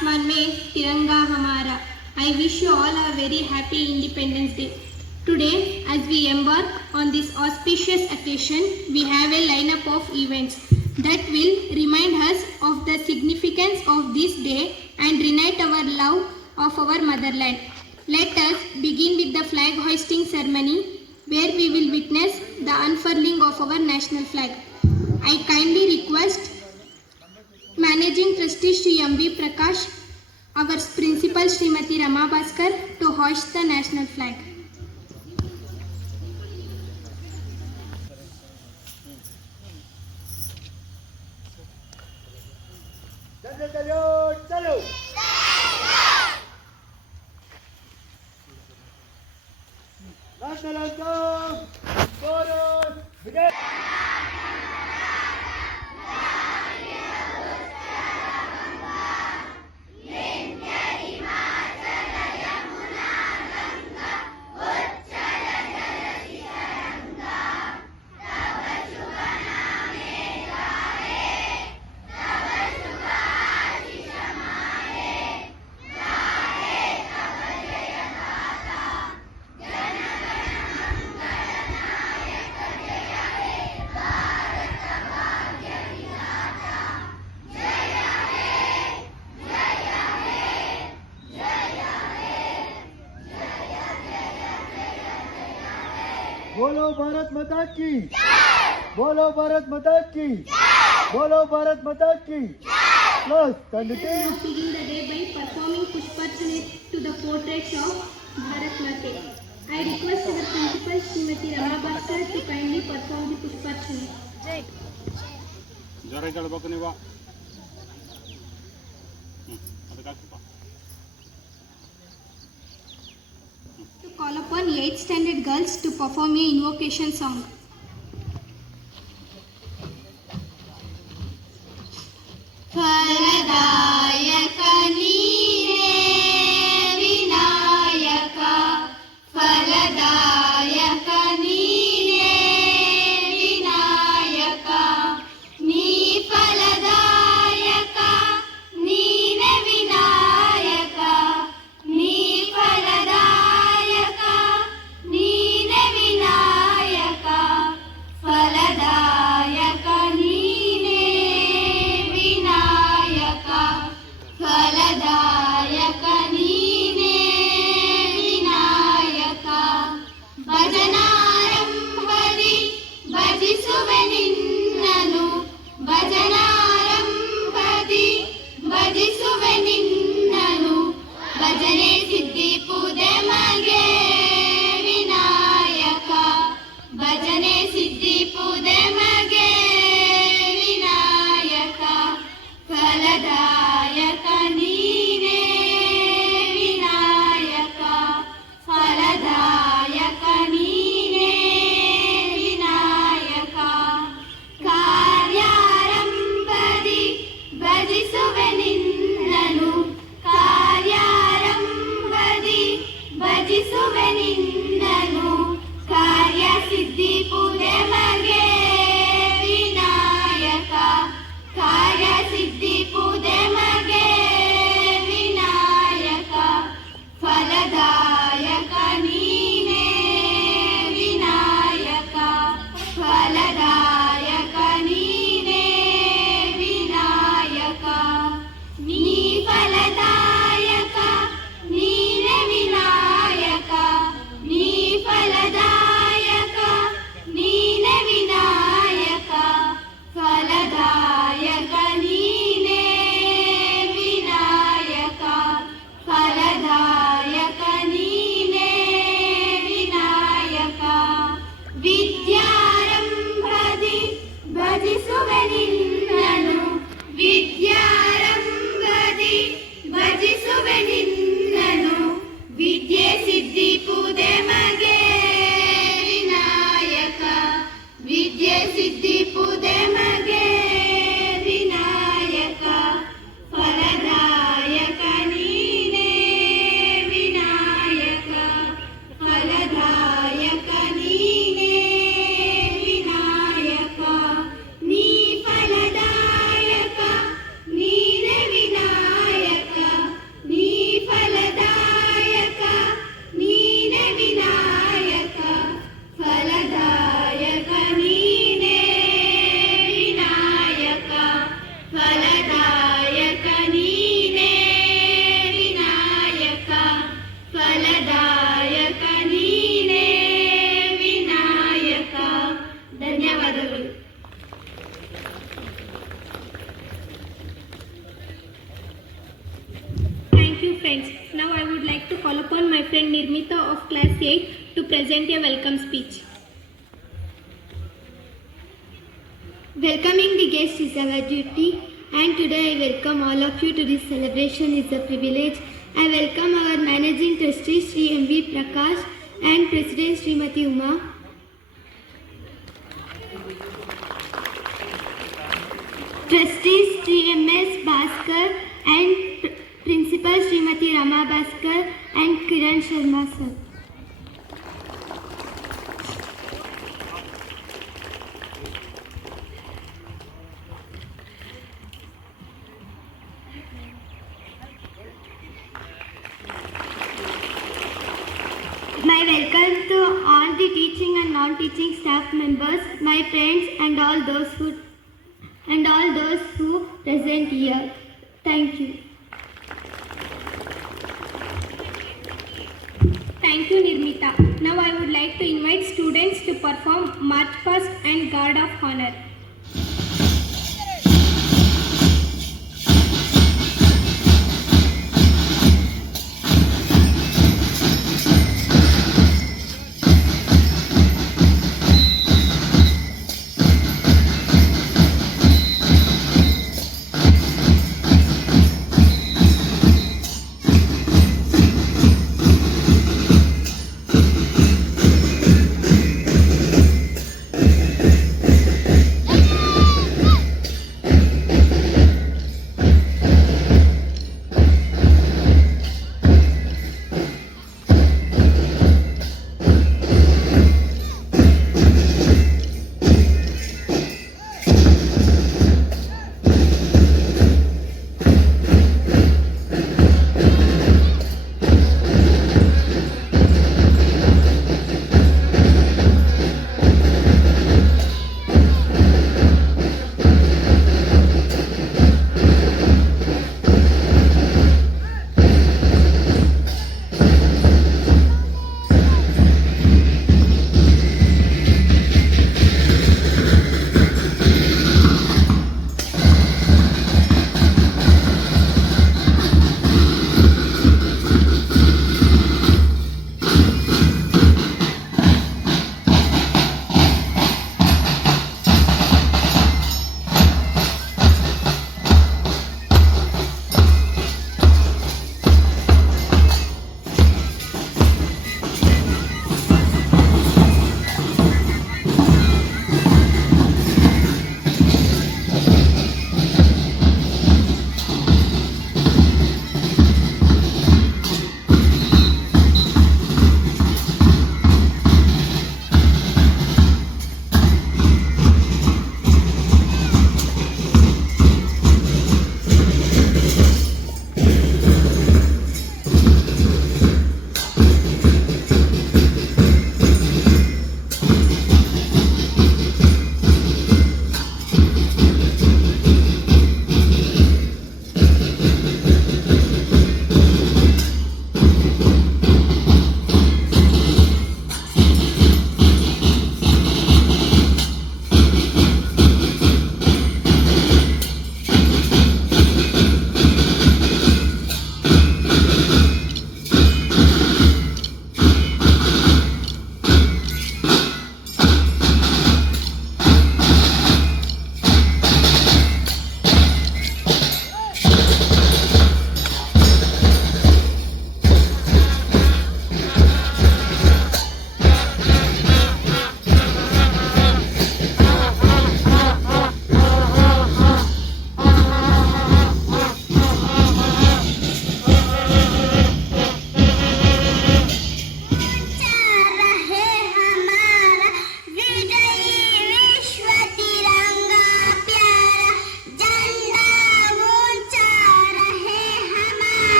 आसमान में तिरंगा हमारा. I wish you all a very happy Independence Day. Today, as we embark on this auspicious occasion, we have a lineup of events that will remind us of the significance of this day and reignite our love of our motherland. Let us begin with the flag hoisting ceremony, where we will witness the unfurling of our national flag. I kindly request Managing Trustee Shri M.B. Prakash, our Principal Srimati Rama Bhaskar, to hoist the national flag. National anthem, chorus, begin. बोलो भारत माता की, बोलो भारत माता की, बोलो भारत माता की. Plus, continue. Begin the day by performing Pushparchana to the portraits of Bharat Mate. I request the Principal Srimati Rama Bhaskar to kindly perform the Pushparchana. To call upon 8th standard girls to perform a invocation song. ಫಲದಾಯಕ ನೀನೇ ವಿನಾಯಕ, ಫಲದಾಯಕ ನೀನೇ ವಿನಾಯಕ, ನೀ ಫಲದಾಯಕ ನೀನೇ ವಿನಾಯಕ, ನೀ ಫಲದಾಯಕ ನೀನೇ Vinayaka. upon my friend Nirmita of class 8 to present a welcome speech. Welcoming the guests is our duty, and today I welcome all of you to this celebration. It's a privilege. I welcome our Managing Trustee Sri M.V. Prakash and President Srimati Uma. Trustees Sri M.S. Bhaskar and Principal Srimati Rama Bhaskar and Kiran Sharma sir. My welcome to all the teaching and non-teaching staff members, my friends, and all those who present here. Thank you. Thank you, Nirmita. Now I would like to invite students to perform March Past and Guard of Honor.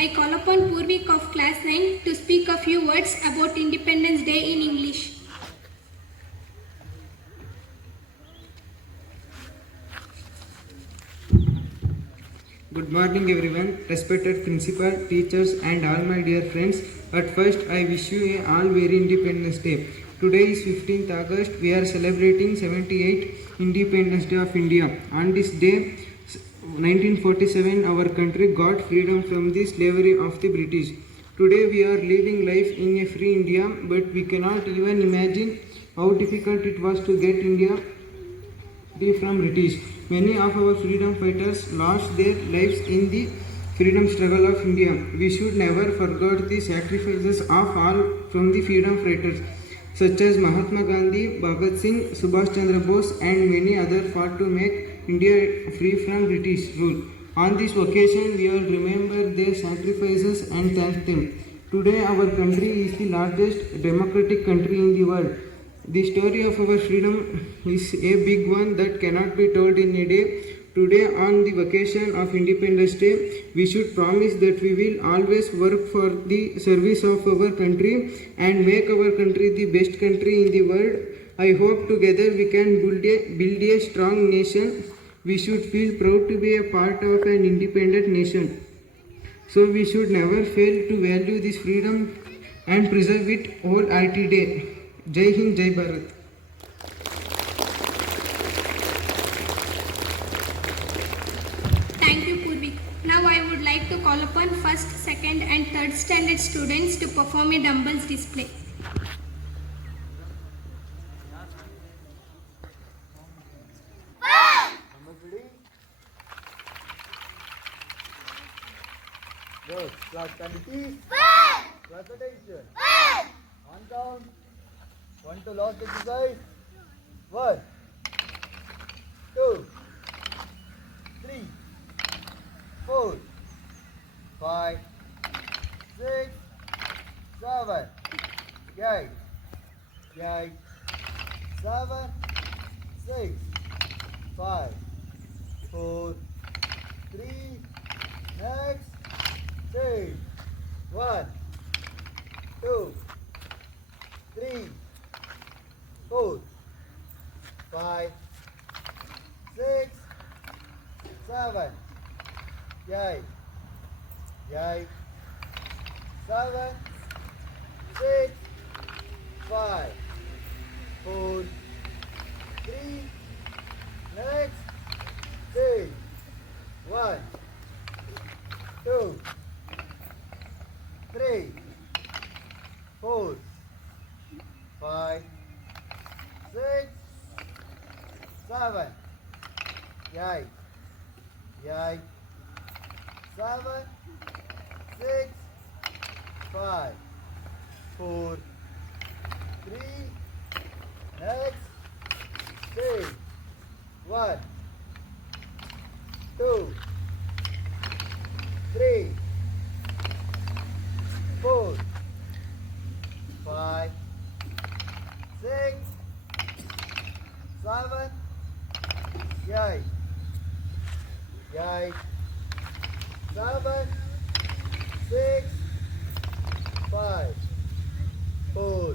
I call upon Purvik of class 9 to speak a few words about Independence Day in English. Good morning everyone, respected principal, teachers and all my dear friends. At first I wish you a all very Independence Day. Today is 15th August. We are celebrating 78th Independence Day of India. On this day, 1947, our country got freedom from the slavery of the British. Today we are living life in a free India, but we cannot even imagine how difficult it was to get India free from British. Many of our freedom fighters lost their lives in the freedom struggle of India. We should never forget the sacrifices of all from the freedom fighters such as Mahatma Gandhi, Bhagat Singh, Subhash Chandra Bose and many others fought to make India free from British rule. On this occasion, we all remember their sacrifices and thank them. Today, our country is the largest democratic country in the world. The story of our freedom is a big one that cannot be told in a day. Today, on the occasion of Independence Day, we should promise that we will always work for the service of our country and make our country the best country in the world. I hope together we can build a strong nation. We should feel proud to be a part of an independent nation. So we should never fail to value this freedom and preserve it wholeheartedly. Day. Jai Hind, Jai Bharat. Thank you, Purvik. Now I would like to call upon first, second and third standard students to perform a dumbbells display. Ready? Good. Class quantities. Class attention. On count. 1 to last exercise. 1, 2, 3, 4, 5, 6, 7, 8, 8, 7, 6, 5, 4, 3, next, 2, 1, 2, 3, 4, 5, 6, 7, 8, 8, 7, 6, 5, 4, 3, next, 2, 1, 2, 3, 4, 5, 6, 7, 8, 8, 7, 6, 5, 4, 3, next, 2, 1, 2, 3, 4, 5, 6, 7, 8, 8, 7, 6, 5, 4,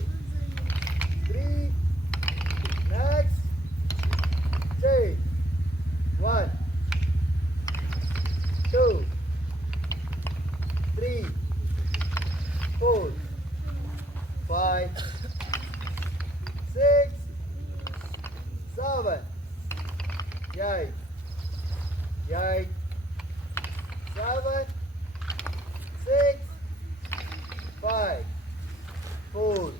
3, next, 2, 1, 2, 3, 4, 5, 6, 7, 8, 8, 7, 6, 5, 4,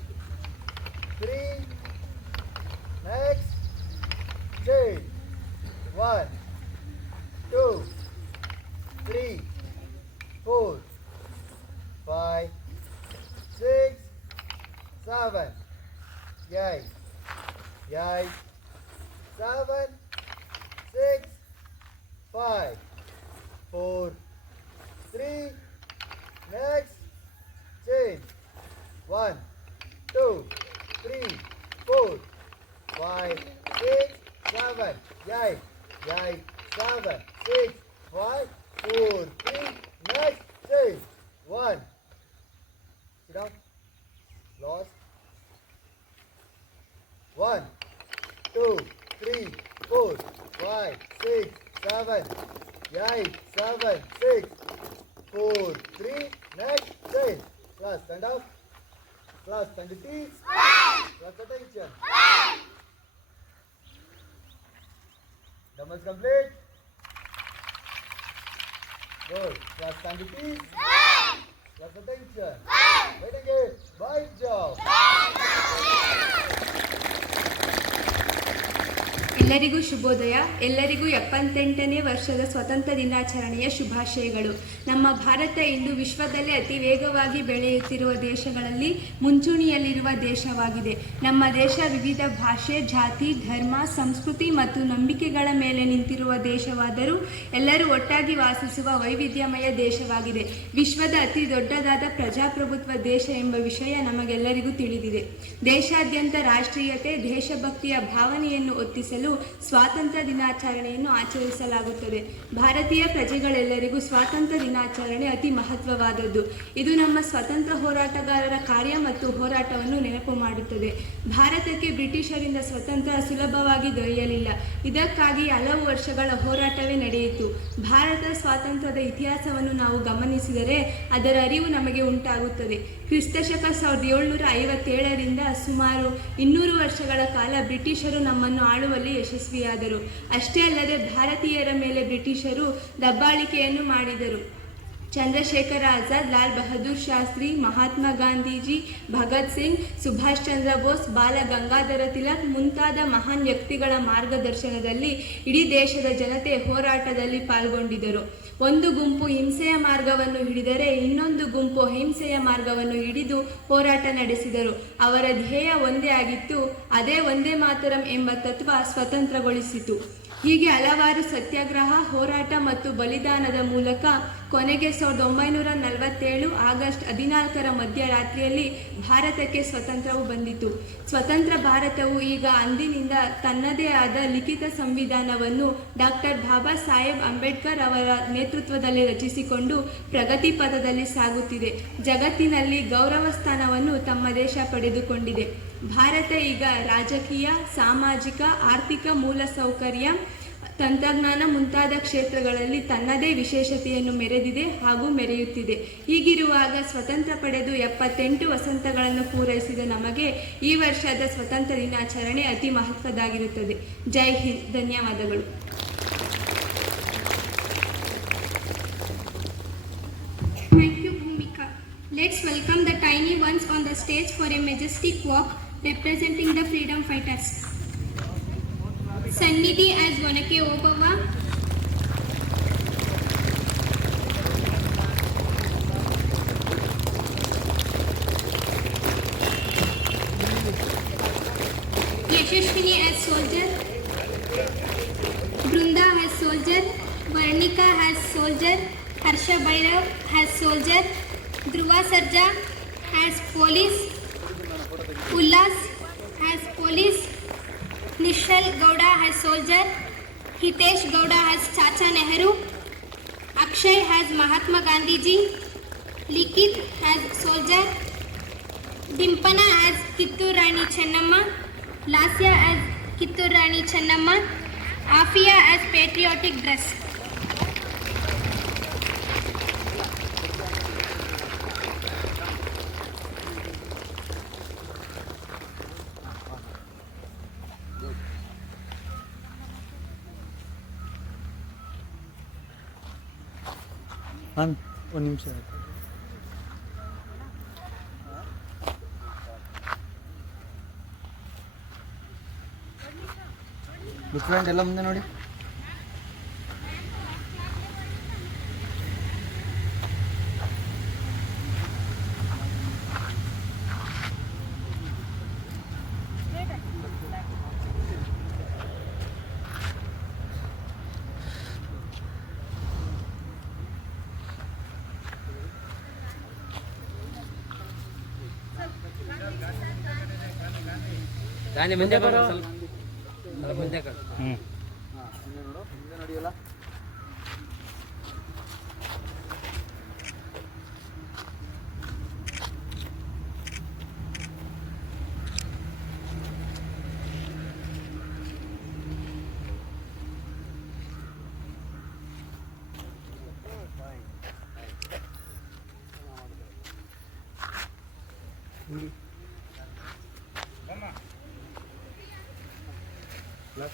3, next, 2, 1, 2, 3, 4, 5, 6, 7, 8, 8, 7, 6, 5, 4, 3, next, change, 1, 2, 3, 4, 5, 6, 7, 8, 8, 7, 6, 5, 4, 3, next, change, 4, 3, next, say. Class, stand up. Class, stand at ease. Class, attention. Dumbbells complete. Good. Class, stand at ease. Class, attention. Very good. Right job. ಎಲ್ಲರಿಗೂ ಶುಭೋದಯ. ಎಲ್ಲರಿಗೂ 78ನೇ ವರ್ಷದ ಸ್ವತಂತ್ರ ದಿನಾಚರಣೆಯ ಶುಭಾಶಯಗಳು. ನಮ್ಮ ಭಾರತ ಇಂದು ವಿಶ್ವದಲ್ಲೇ ಅತಿ ವೇಗವಾಗಿ ಬೆಳೆಯುತ್ತಿರುವ ದೇಶಗಳಲ್ಲಿ ಮುಂಚೂಣಿಯಲ್ಲಿರುವ ದೇಶವಾಗಿದೆ. ನಮ್ಮ ದೇಶ ವಿವಿಧ ಭಾಷೆ, ಜಾತಿ, ಧರ್ಮ, ಸಂಸ್ಕೃತಿ ಮತ್ತು ನಂಬಿಕೆಗಳ ಮೇಲೆ ನಿಂತಿರುವ ದೇಶವಾದರೂ ಎಲ್ಲರೂ ಒಟ್ಟಾಗಿ ವಾಸಿಸುವ ವೈವಿಧ್ಯಮಯ ದೇಶವಾಗಿದೆ. ವಿಶ್ವದ ಅತಿ ದೊಡ್ಡದಾದ ಪ್ರಜಾಪ್ರಭುತ್ವ ದೇಶ ಎಂಬ ವಿಷಯ ನಮಗೆಲ್ಲರಿಗೂ ತಿಳಿದಿದೆ. ದೇಶಾದ್ಯಂತ ರಾಷ್ಟ್ರೀಯತೆ, ದೇಶಭಕ್ತಿಯ ಭಾವನೆಯನ್ನು ಒತ್ತಿಸಲು ಸ್ವಾತಂತ್ರ್ಯ ದಿನಾಚರಣೆಯನ್ನು ಆಚರಿಸಲಾಗುತ್ತದೆ. ಭಾರತೀಯ ಪ್ರಜೆಗಳೆಲ್ಲರಿಗೂ ಸ್ವಾತಂತ್ರ್ಯ ದಿನಾಚರಣೆ ಅತಿ ಮಹತ್ವವಾದದ್ದು. ಇದು ನಮ್ಮ ಸ್ವತಂತ್ರ ಹೋರಾಟಗಾರರ ಕಾರ್ಯ ಮತ್ತು ಹೋರಾಟವನ್ನು ನೆನಪು ಮಾಡುತ್ತದೆ. ಭಾರತಕ್ಕೆ ಬ್ರಿಟಿಷರಿಂದ ಸ್ವತಂತ್ರ ಸುಲಭವಾಗಿ ದೊರೆಯಲಿಲ್ಲ. ಇದಕ್ಕಾಗಿ ಹಲವು ವರ್ಷಗಳ ಹೋರಾಟವೇ ನಡೆಯಿತು. ಭಾರತ ಸ್ವಾತಂತ್ರ್ಯದ ಇತಿಹಾಸವನ್ನು ನಾವು ಗಮನಿಸಿದರೆ ಅದರ ಅರಿವು ನಮಗೆ ಉಂಟಾಗುತ್ತದೆ. ಕ್ರಿಸ್ತಶಕ 1757ರಿಂದ ಸುಮಾರು 200 ವರ್ಷಗಳ ಕಾಲ ಬ್ರಿಟಿಷರು ನಮ್ಮನ್ನು ಆಳುವಲ್ಲಿ ಯಶಸ್ವಿಯಾದರು. ಅಷ್ಟೇ ಅಲ್ಲದೆ ಭಾರತೀಯರ ಮೇಲೆ ಬ್ರಿಟಿಷರು ದಬ್ಬಾಳಿಕೆಯನ್ನು ಮಾಡಿದರು. ಚಂದ್ರಶೇಖರ ಆಜಾದ್, ಲಾಲ್ ಬಹದ್ದೂರ್ ಶಾಸ್ತ್ರಿ, ಮಹಾತ್ಮ ಗಾಂಧೀಜಿ, ಭಗತ್ ಸಿಂಗ್, ಸುಭಾಷ್ ಚಂದ್ರ ಬೋಸ್, ಬಾಲ ಗಂಗಾಧರ ತಿಲಕ್ ಮುಂತಾದ ಮಹಾನ್ ವ್ಯಕ್ತಿಗಳ ಮಾರ್ಗದರ್ಶನದಲ್ಲಿ ಇಡೀ ದೇಶದ ಜನತೆ ಹೋರಾಟದಲ್ಲಿ ಪಾಲ್ಗೊಂಡಿದ್ದರು. ಒಂದು ಗುಂಪು ಹಿಂಸೆಯ ಮಾರ್ಗವನ್ನು ಹಿಡಿದರೆ ಇನ್ನೊಂದು ಗುಂಪು ಅಹಿಂಸೆಯ ಮಾರ್ಗವನ್ನು ಹಿಡಿದು ಹೋರಾಟ ನಡೆಸಿದರು. ಅವರ ಧ್ಯೇಯ ಒಂದೇ ಆಗಿತ್ತು. ಅದೇ ಒಂದೇ ಮಾತರಂ ಎಂಬ ತತ್ವ ಸ್ವತಂತ್ರಗೊಳಿಸಿತು. ಹೀಗೆ ಹಲವಾರು ಸತ್ಯಾಗ್ರಹ, ಹೋರಾಟ ಮತ್ತು ಬಲಿದಾನದ ಮೂಲಕ ಕೊನೆಗೆ 1947 ಆಗಸ್ಟ್ 14ರ ಮಧ್ಯರಾತ್ರಿಯಲ್ಲಿ ಭಾರತಕ್ಕೆ ಸ್ವಾತಂತ್ರ್ಯವು ಬಂದಿತು. ಸ್ವತಂತ್ರ ಭಾರತವು ಈಗ ಅಂದಿನಿಂದ ತನ್ನದೇ ಆದ ಲಿಖಿತ ಸಂವಿಧಾನವನ್ನು ಡಾಕ್ಟರ್ ಬಾಬಾ ಸಾಹೇಬ್ ಅಂಬೇಡ್ಕರ್ ಅವರ ನೇತೃತ್ವದಲ್ಲಿ ರಚಿಸಿಕೊಂಡು ಪ್ರಗತಿ ಪಥದಲ್ಲಿ ಸಾಗುತ್ತಿದೆ. ಜಗತ್ತಿನಲ್ಲಿ ಗೌರವ ಸ್ಥಾನವನ್ನು ತಮ್ಮ ದೇಶ ಪಡೆದುಕೊಂಡಿದೆ. ಭಾರತ ಈಗ ರಾಜಕೀಯ, ಸಾಮಾಜಿಕ, ಆರ್ಥಿಕ ಮೂಲಸೌಕರ್ಯ, ತಂತ್ರಜ್ಞಾನ ಮುಂತಾದ ಕ್ಷೇತ್ರಗಳಲ್ಲಿ ತನ್ನದೇ ವಿಶೇಷತೆಯನ್ನು ಮೆರೆದಿದೆ ಹಾಗೂ ಮೆರೆಯುತ್ತಿದೆ. ಹೀಗಿರುವಾಗ ಸ್ವತಂತ್ರ ಪಡೆದು 78 ವಸಂತಗಳನ್ನು ಪೂರೈಸಿದ ನಮಗೆ ಈ ವರ್ಷದ ಸ್ವತಂತ್ರ ದಿನಾಚರಣೆ ಅತಿ ಮಹತ್ವದಾಗಿರುತ್ತದೆ. ಜೈ ಹಿಂದ್. ಧನ್ಯವಾದಗಳು. Thank you, Bhumika. Let's welcome the tiny ones on the stage for a majestic walk representing the freedom fighters. Sannidhi as Vonake Obava, Yashashwini as soldier, Brunda as soldier, Varnika as soldier, Harsha Bhairav as soldier, Dhruva Sarja as police, Ullas as police, Nishal Gowda as soldier, Hitesh Gowda as Chacha Nehru, Akshay as Mahatma Gandhi ji, Likit as soldier, Dimpana as Kittur Rani Chennamma, Lasya as Kittur Rani Chennamma, Afia as patriotic dress. ಒಂದು ನಿಮಿಷ different ಎಲ್ಲ ಮುಂದೆ ನೋಡಿ. ಗಾಂಧಿ ಮುಂದೆ ಬರೋ ಸ್ವಲ್ಪ ಮುಂದೆ ಕಡೆ ನೋಡು ಮುಂದೆ ನೋಡಿಯಲ್ಲ. Clap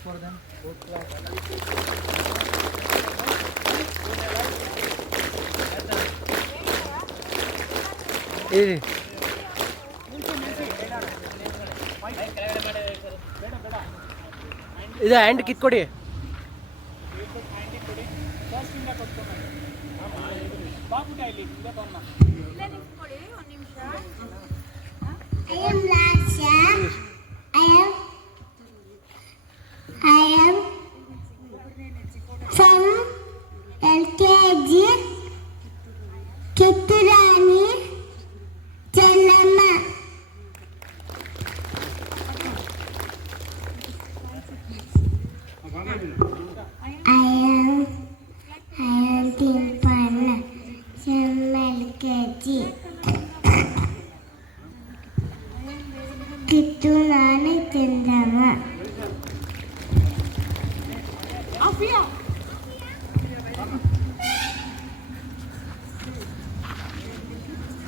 for them. Both clap. ಏ ಇದು hand ಕಿತ್ಕೊಡಿ. I am Lasha. I am from LKG Kitturani Chennamma. I am Timpanna from LKG Kitturani Chennamma.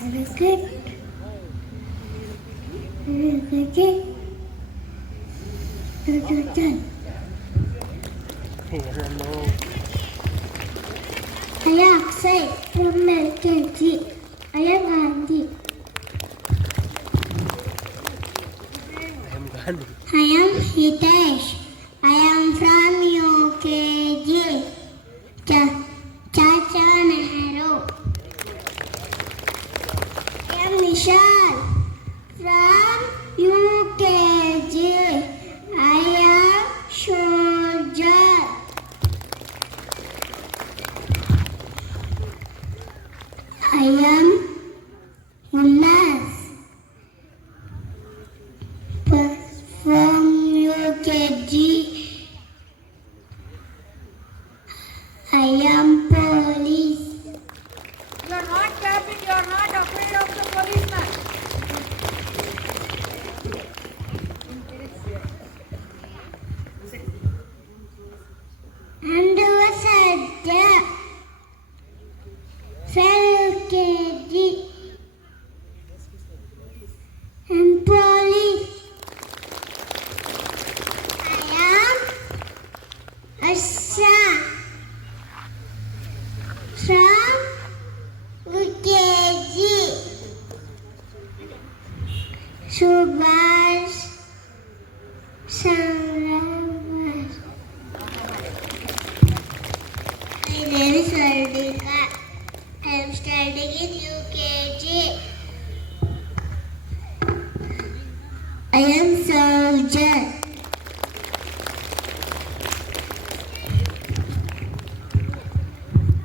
Very good. Very good. Very good. I am Akshay from LKG. I am Gandhi. I am Hitesh. I am from UKG. Chacha Nehru. I am Nishal from UKG. I am soldier. I am Ullas from UKG. I am police. You are not clapping, you are not afraid of the policeman. And a soldier from UKG. And police. I am Asha from UKG. Subhash Samravat. My name is Vardika. I am studying in UKG. I am soldier.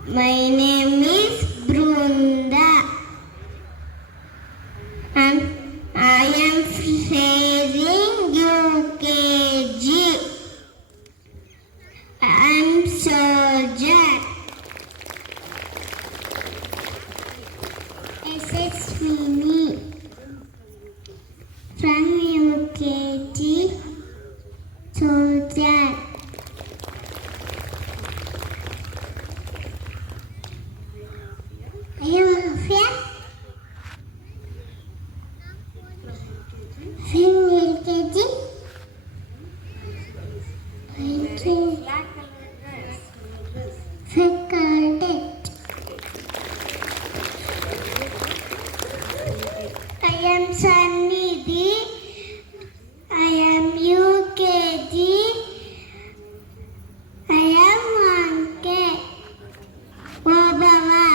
My name is Brunda. And I am saving UKG. I am soldier. SS Sweeney from UKG. Soldier. I am Afia from UKG. Cadet. I am Sannidhi. I am UKG. I am Anke. Obama.